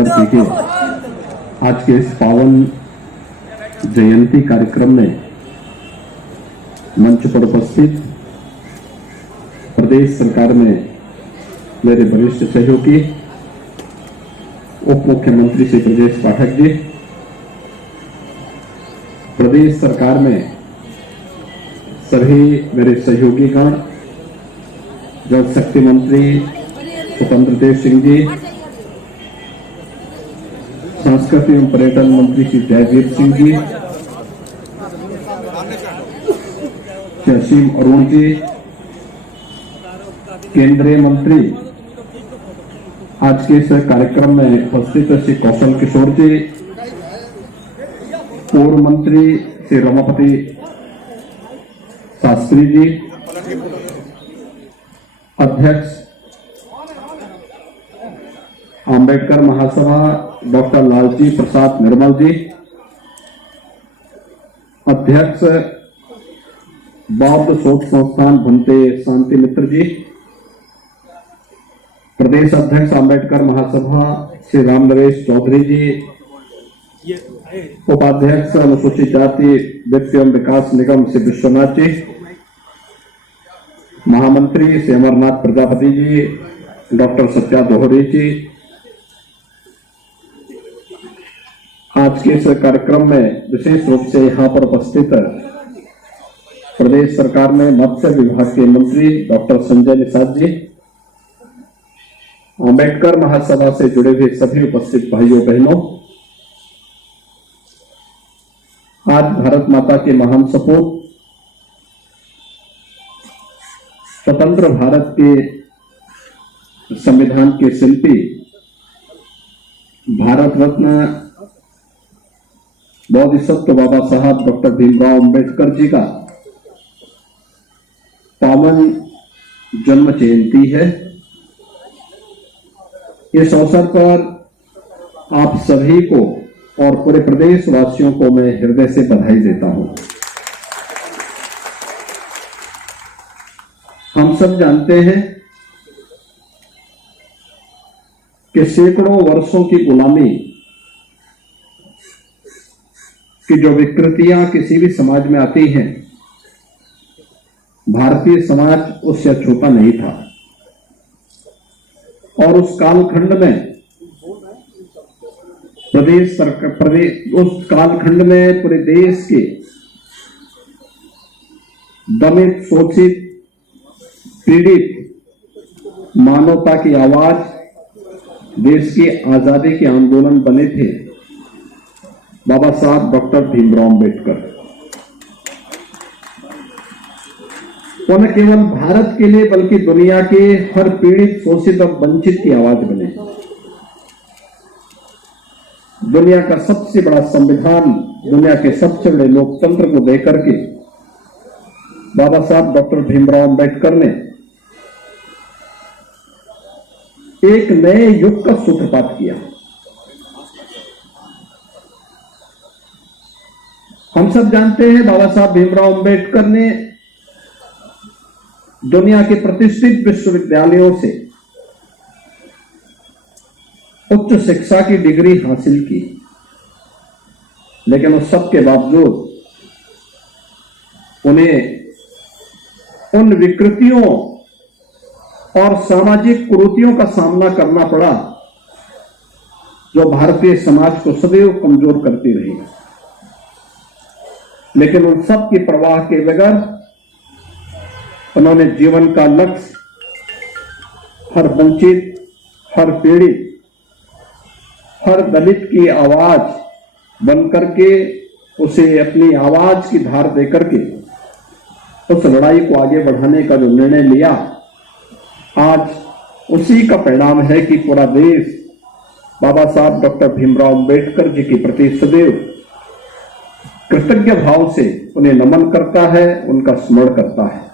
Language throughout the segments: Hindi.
अंबेडकर जी के आज के इस पावन जयंती कार्यक्रम में मंच पर उपस्थित प्रदेश सरकार में मेरे वरिष्ठ सहयोगी उप मुख्यमंत्री श्री ब्रजेश पाठक जी, प्रदेश सरकार में सभी मेरे सहयोगीगण, जल शक्ति मंत्री स्वतंत्र देव सिंह जी, संस्कृति एवं पर्यटन मंत्री श्री जयवीर सिंह जी, श्री असीम अरुण जी, केंद्रीय मंत्री आज के इस कार्यक्रम में उपस्थित श्री कौशल किशोर जी, पूर्व मंत्री श्री रमापति शास्त्री जी, अध्यक्ष अंबेडकर महासभा डॉक्टर लालजी प्रसाद निर्मल जी, अध्यक्ष बौद्ध शोध संस्थान भुमते शांति मित्र जी, प्रदेश अध्यक्ष अंबेडकर महासभा श्री राम नरेश चौधरी जी, उपाध्यक्ष अनुसूचित जाति व्यक्ति एवं विकास निगम श्री विश्वनाथ जी, महामंत्री श्री अमरनाथ प्रजापति जी, डॉक्टर सत्या दोहरे जी। आज के इस कार्यक्रम में विशेष रूप से यहाँ पर उपस्थित प्रदेश सरकार में मत्स्य विभाग के मंत्री डॉक्टर संजय निषाद जी, अंबेडकर महासभा से जुड़े हुए सभी उपस्थित भाइयों बहनों, आज भारत माता के महान सपूत स्वतंत्र भारत के संविधान के शिल्पी भारत रत्न बोधिसत्व बाबा साहब डॉक्टर भीमराव अंबेडकर जी का पावन जन्म जयंती है। इस अवसर पर आप सभी को और पूरे प्रदेश वासियों को मैं हृदय से बधाई देता हूं। हम सब जानते हैं कि सैकड़ों वर्षों की गुलामी की जो विकृतियां किसी भी समाज में आती हैं, भारतीय समाज उससे अछूता नहीं था। और उस कालखंड में उस कालखंड में पूरे देश के दमित, शोषित, पीड़ित मानवता की आवाज, देश की आजादी के आंदोलन बने थे बाबा साहब डॉक्टर भीमराव अंबेडकर। वो न केवल भारत के लिए बल्कि दुनिया के हर पीड़ित, शोषित और वंचित की आवाज बने। दुनिया का सबसे बड़ा संविधान, दुनिया के सबसे बड़े लोकतंत्र को देकर के बाबा साहब डॉक्टर भीमराव अंबेडकर ने एक नए युग का सूत्रपात किया। हम सब जानते हैं बाबा साहब भीमराव अंबेडकर ने दुनिया के प्रतिष्ठित विश्वविद्यालयों से उच्च शिक्षा की डिग्री हासिल की, लेकिन उस सब के बावजूद उन्हें उन विकृतियों और सामाजिक कुरीतियों का सामना करना पड़ा जो भारतीय समाज को सदैव कमजोर करती रही। लेकिन उन सब की परवाह के बगैर उन्होंने जीवन का लक्ष्य हर वंचित, हर पीड़ित, हर दलित की आवाज बनकर के उसे अपनी आवाज की धार देकर के उस लड़ाई को आगे बढ़ाने का जो निर्णय लिया, आज उसी का परिणाम है कि पूरा देश बाबा साहब डॉक्टर भीमराव अंबेडकर जी के प्रति सदैव कृतज्ञ भाव से उन्हें नमन करता है, उनका स्मरण करता है।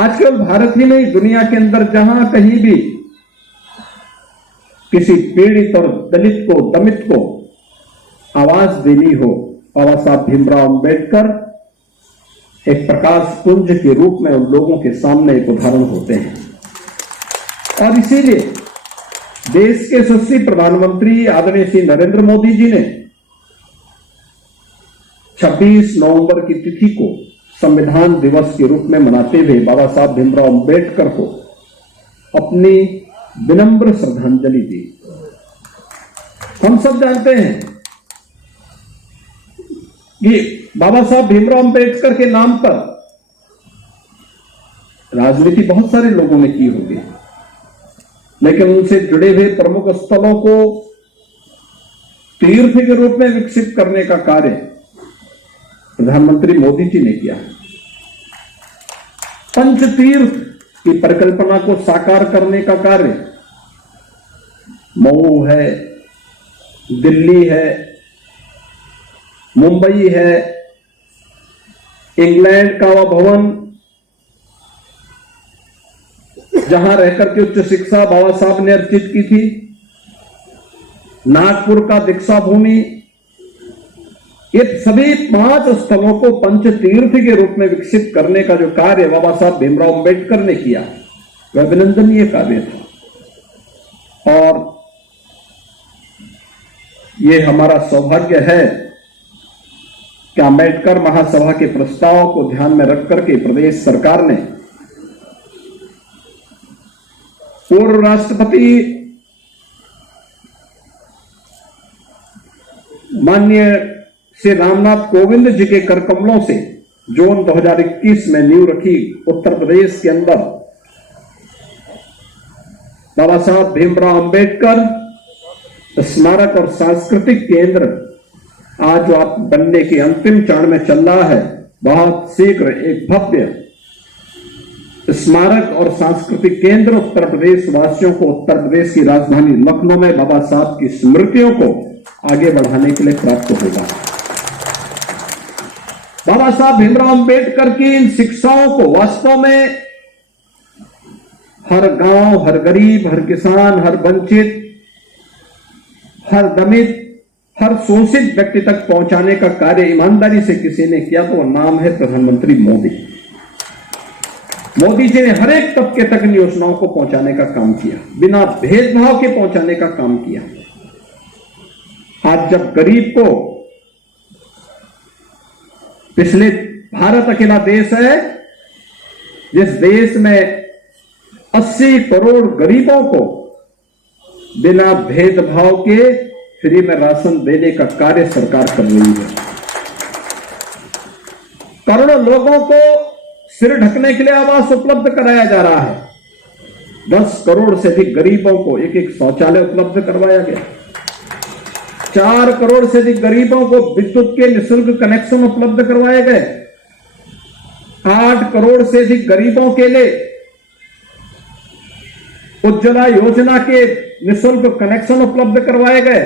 आजकल भारत ही नहीं, दुनिया के अंदर जहां कहीं भी किसी पीड़ित और दलित को, दमित को आवाज देनी हो, बाबा साहब भीमराव अंबेडकर एक प्रकाश पुंज के रूप में उन लोगों के सामने एक उदाहरण होते हैं। और इसीलिए देश के यशस्वी प्रधानमंत्री आदरणीय श्री नरेंद्र मोदी जी ने 26 नवंबर की तिथि को संविधान दिवस के रूप में मनाते हुए बाबा साहब भीमराव अंबेडकर को अपनी विनम्र श्रद्धांजलि दी। हम सब जानते हैं कि बाबा साहब भीमराव अंबेडकर के नाम पर राजनीति बहुत सारे लोगों ने की होगी, लेकिन उनसे जुड़े हुए प्रमुख स्थलों को तीर्थ के रूप में विकसित करने का कार्य प्रधानमंत्री मोदी जी ने किया। पंचतीर्थ की परिकल्पना को साकार करने का कार्य मऊ है, दिल्ली है, मुंबई है, इंग्लैंड का वह भवन जहां रहकर के उच्च शिक्षा बाबा साहब ने अर्जित की थी, नागपुर का दीक्षा भूमि, ये सभी 5 स्थलों को पंचतीर्थ के रूप में विकसित करने का जो कार्य बाबा साहब भीमराव अंबेडकर ने किया वह अभिनंदनीय कार्य था। और ये हमारा सौभाग्य है कि अंबेडकर महासभा के प्रस्ताव को ध्यान में रख करके प्रदेश सरकार ने पूर्व राष्ट्रपति माननीय श्री रामनाथ कोविंद जी के कर कमलों से जून 2021 में नींव रखी उत्तर प्रदेश के अंदर बाबा साहब भीमराव अंबेडकर स्मारक और सांस्कृतिक केंद्र आज जो आप बनने के अंतिम चरण में चल रहा है, बहुत शीघ्र एक भव्य स्मारक और सांस्कृतिक केंद्र उत्तर प्रदेश वासियों को उत्तर प्रदेश की राजधानी लखनऊ में बाबा साहब की स्मृतियों को आगे बढ़ाने के लिए प्राप्त होगा। बाबा साहब भीमराव अंबेडकर की इन शिक्षाओं को वास्तव में हर गांव, हर गरीब, हर किसान, हर वंचित, हर दमित, हर शोषित व्यक्ति तक पहुंचाने का कार्य ईमानदारी से किसी ने किया तो नाम है प्रधानमंत्री मोदी। मोदी जी ने हर एक तबके तक इन योजनाओं को पहुंचाने का काम किया, बिना भेदभाव के पहुंचाने का काम किया। आज जब गरीब को, पिछले भारत अकेला देश है जिस देश में 80 करोड़ गरीबों को बिना भेदभाव के फ्री में राशन देने का कार्य सरकार कर रही है। करोड़ों लोगों को सिर ढकने के लिए आवास उपलब्ध कराया जा रहा है। 10 करोड़ से अधिक गरीबों को एक शौचालय उपलब्ध करवाया गया। 4 करोड़ से अधिक गरीबों को विद्युत के निःशुल्क कनेक्शन उपलब्ध करवाए गए। 8 करोड़ से अधिक गरीबों के लिए उज्ज्वला योजना के निःशुल्क कनेक्शन उपलब्ध करवाए गए।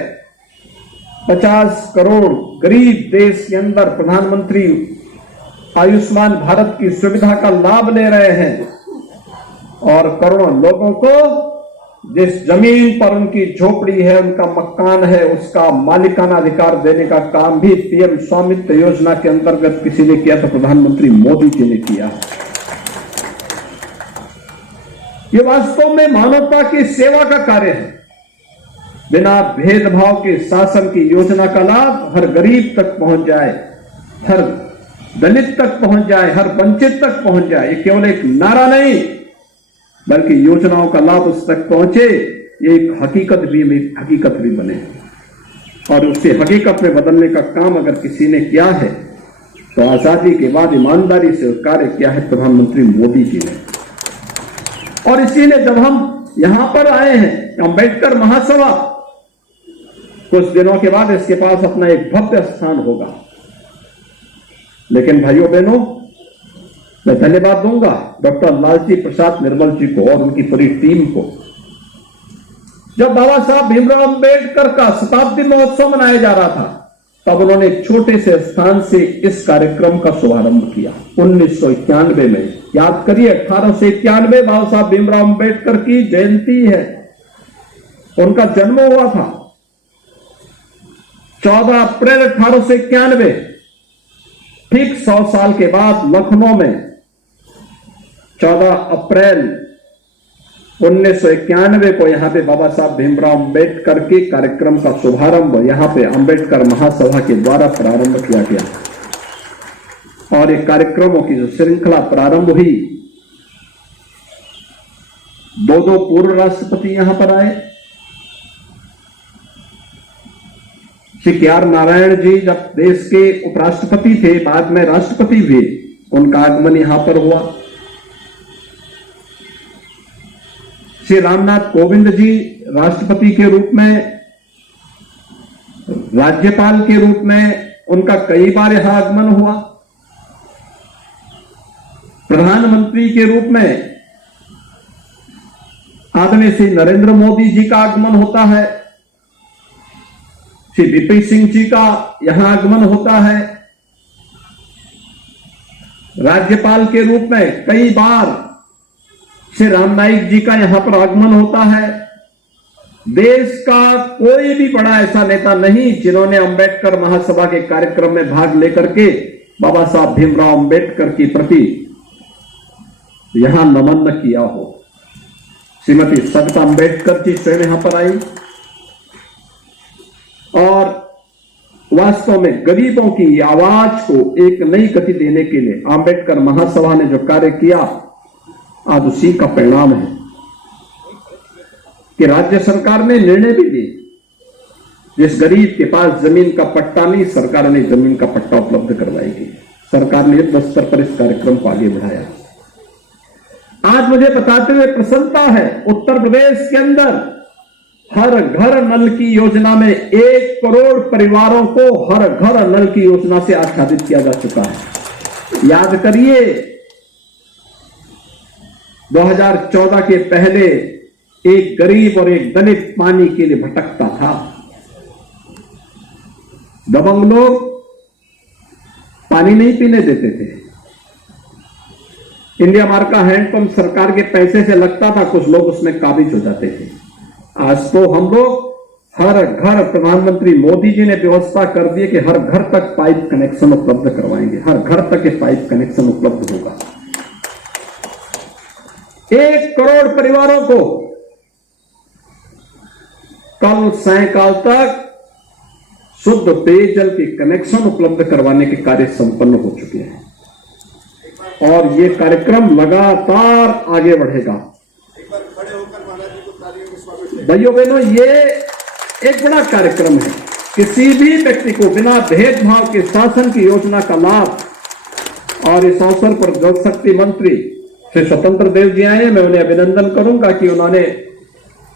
50 करोड़ गरीब देश के अंदर प्रधानमंत्री आयुष्मान भारत की सुविधा का लाभ ले रहे हैं और करोड़ों लोगों को जिस जमीन पर उनकी झोपड़ी है, उनका मकान है, उसका मालिकाना अधिकार देने का काम भी पीएम स्वामित्व योजना के अंतर्गत किसी ने किया तो प्रधानमंत्री मोदी जी ने किया। ये वास्तव में मानवता की सेवा का कार्य है। बिना भेदभाव के शासन की योजना का लाभ हर गरीब तक पहुंच जाए, हर दलित तक पहुंच जाए, हर वंचित तक पहुंच जाए। ये केवल एक नारा नहीं बल्कि योजनाओं का लाभ उस तक पहुंचे, ये एक हकीकत भी बने और उसे हकीकत में बदलने का काम अगर किसी ने किया है तो आजादी के बाद ईमानदारी से कार्य किया है प्रधानमंत्री मोदी जी ने। और इसीलिए जब हम यहां पर आए हैं अंबेडकर महासभा, कुछ दिनों के बाद इसके पास अपना एक भव्य स्थान होगा। लेकिन भाइयों बहनों, मैं धन्यवाद दूंगा डॉक्टर लालजी प्रसाद निर्मल जी को और उनकी पूरी टीम को। जब बाबा साहब भीमराव अंबेडकर का शताब्दी महोत्सव मनाया जा रहा था तब उन्होंने एक छोटे से स्थान से इस कार्यक्रम का शुभारंभ किया 1991 में। याद करिए 1891 बाबा साहब भीमराव अंबेडकर की जयंती है, उनका जन्म हुआ था। 14 अप्रैल 1891, ठीक 100 साल के बाद लखनऊ में 14 अप्रैल 1991 को यहाँ पे बाबा साहब भीमराव अंबेडकर के कार्यक्रम का शुभारंभ यहाँ पे अंबेडकर महासभा के द्वारा प्रारंभ किया गया और ये कार्यक्रमों की जो श्रृंखला प्रारंभ हुई, दो पूर्व राष्ट्रपति यहां पर आए। श्री के आर नारायण जी जब देश के उपराष्ट्रपति थे, बाद में राष्ट्रपति हुए, उनका आगमन यहां पर हुआ। श्री रामनाथ कोविंद जी राष्ट्रपति के रूप में, राज्यपाल के रूप में उनका कई बार यहां आगमन हुआ। प्रधानमंत्री के रूप में आदरणीय श्री नरेंद्र मोदी जी का आगमन होता है। श्री वीपी सिंह जी का यहां आगमन होता है। राज्यपाल के रूप में कई बार श्री राम नाईक जी का यहां पर आगमन होता है। देश का कोई भी बड़ा ऐसा नेता नहीं जिन्होंने अंबेडकर महासभा के कार्यक्रम में भाग लेकर के बाबा साहब भीमराव अंबेडकर के प्रति यहां नमन न किया हो। श्रीमती सविता अंबेडकर जी स्वयं यहां पर आई और वास्तव में गरीबों की आवाज को एक नई गति देने के लिए अंबेडकर महासभा ने जो कार्य किया, आज उसी का परिणाम है कि राज्य सरकार ने निर्णय भी लिया, जिस गरीब के पास जमीन का पट्टा नहीं, सरकार ने जमीन का पट्टा उपलब्ध करवाएगी। सरकार ने युद्ध स्तर पर इस कार्यक्रम को आगे बढ़ाया। आज मुझे बताते हुए प्रसन्नता है, उत्तर प्रदेश के अंदर हर घर नल की योजना में 1 करोड़ परिवारों को हर घर नल की योजना से आच्छादित किया जा चुका है। याद करिए, 2014 के पहले एक गरीब और एक दलित पानी के लिए भटकता था। दबंग लोग पानी नहीं पीने देते थे। इंडिया मार्क का हैंडपंप सरकार के पैसे से लगता था, कुछ लोग उसमें काबिज हो जाते थे। आज तो हम लोग हर घर, प्रधानमंत्री मोदी जी ने व्यवस्था कर दी कि हर घर तक पाइप कनेक्शन उपलब्ध करवाएंगे। हर घर तक ये पाइप कनेक्शन उपलब्ध होगा। 1 करोड़ परिवारों को कल सायंकाल तक शुद्ध पेयजल के कनेक्शन उपलब्ध करवाने के कार्य संपन्न हो चुके हैं और ये कार्यक्रम लगातार आगे बढ़ेगा। भाइयों बहनों, ये एक बड़ा कार्यक्रम है। किसी भी व्यक्ति को बिना भेदभाव के शासन की योजना का लाभ, और इस अवसर पर जल शक्ति मंत्री श्री स्वतंत्र देव जी आए। मैं उन्हें अभिनंदन करूंगा कि उन्होंने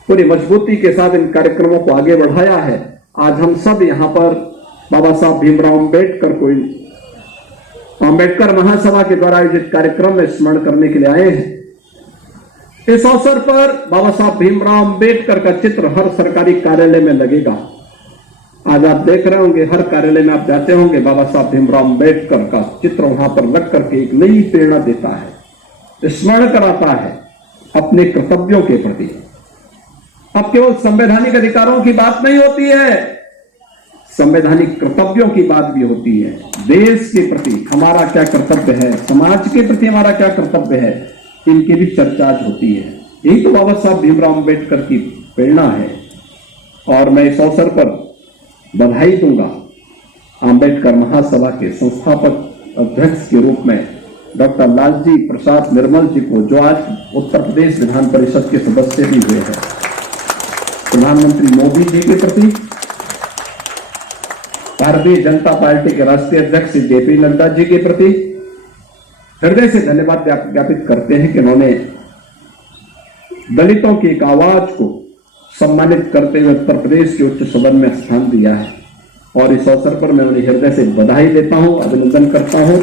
पूरी मजबूती के साथ इन कार्यक्रमों को आगे बढ़ाया है। आज हम सब यहां पर बाबा साहब भीमराव अंबेडकर को अंबेडकर महासभा के द्वारा आयोजित कार्यक्रम में स्मरण करने के लिए आए हैं। इस अवसर पर बाबा साहब भीमराव अंबेडकर का चित्र हर सरकारी कार्यालय में लगेगा। आज आप देख रहे होंगे, हर कार्यालय में आप जाते होंगे, बाबा साहब भीमराव अंबेडकर का चित्र वहां पर लग करके एक नई प्रेरणा देता है, स्मरण कराता है अपने कर्तव्यों के प्रति। अब केवल संवैधानिक अधिकारों की बात नहीं होती है, संवैधानिक कर्तव्यों की बात भी होती है। देश के प्रति हमारा क्या कर्तव्य है, समाज के प्रति हमारा क्या कर्तव्य है, इनकी भी चर्चा आज होती है। यही तो बाबा साहब भीमराव अंबेडकर की प्रेरणा है। और मैं इस अवसर पर बधाई दूंगा अंबेडकर महासभा के संस्थापक अध्यक्ष के रूप में डॉक्टर लालजी प्रसाद निर्मल जी को, जो आज उत्तर प्रदेश विधान परिषद के सदस्य भी हुए हैं। प्रधानमंत्री मोदी जी के प्रति, भारतीय जनता पार्टी के राष्ट्रीय अध्यक्ष जेपी नड्डा जी के प्रति हृदय से धन्यवाद ज्ञापित करते हैं कि उन्होंने दलितों की एक आवाज को सम्मानित करते हुए उत्तर प्रदेश के उच्च सदन में स्थान दिया है। और इस अवसर पर मैं उन्हें हृदय से बधाई देता हूं, अभिनंदन करता हूं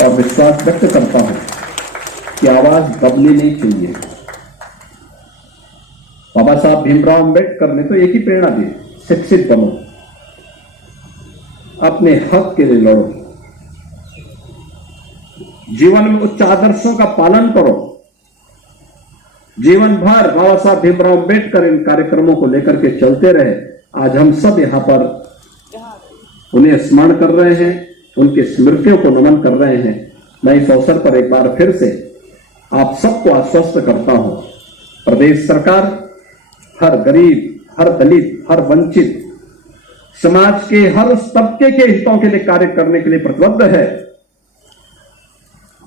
और विश्वास व्यक्त करता हूं कि आवाज दबनी नहीं चाहिए। बाबा साहब भीमराव अंबेडकर ने तो एक ही प्रेरणा दी, शिक्षित बनो, अपने हक के लिए लड़ो, जीवन में उच्च आदर्शों का पालन करो। जीवन भर बाबा साहब भीमराव अंबेडकर इन कार्यक्रमों को लेकर के चलते रहे। आज हम सब यहां पर उन्हें स्मरण कर रहे हैं, उनकी स्मृतियों को नमन कर रहे हैं। मैं इस अवसर पर एक बार फिर से आप सबको आश्वस्त करता हूं प्रदेश सरकार हर गरीब, हर दलित, हर वंचित समाज के हर तबके के हितों के लिए कार्य करने के लिए प्रतिबद्ध है।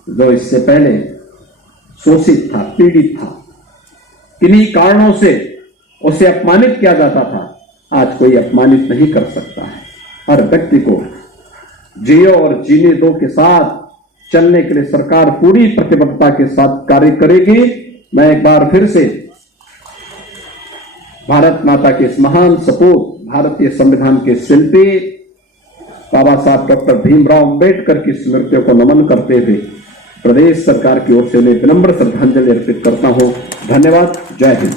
जो इससे पहले शोषित था, पीड़ित था, किन्हीं कारणों से उसे अपमानित किया जाता था, आज कोई अपमानित नहीं कर सकता है। हर व्यक्ति को जियो और जीने दो के साथ चलने के लिए सरकार पूरी प्रतिबद्धता के साथ कार्य करेगी। मैं एक बार फिर से भारत माता के इस महान सपूत, भारतीय संविधान के शिल्पी बाबा साहब डॉक्टर भीमराव अंबेडकर की स्मृतियों को नमन करते हुए प्रदेश सरकार की ओर से उन्हें विनम्र श्रद्धांजलि अर्पित करता हूं। धन्यवाद। जय हिंद।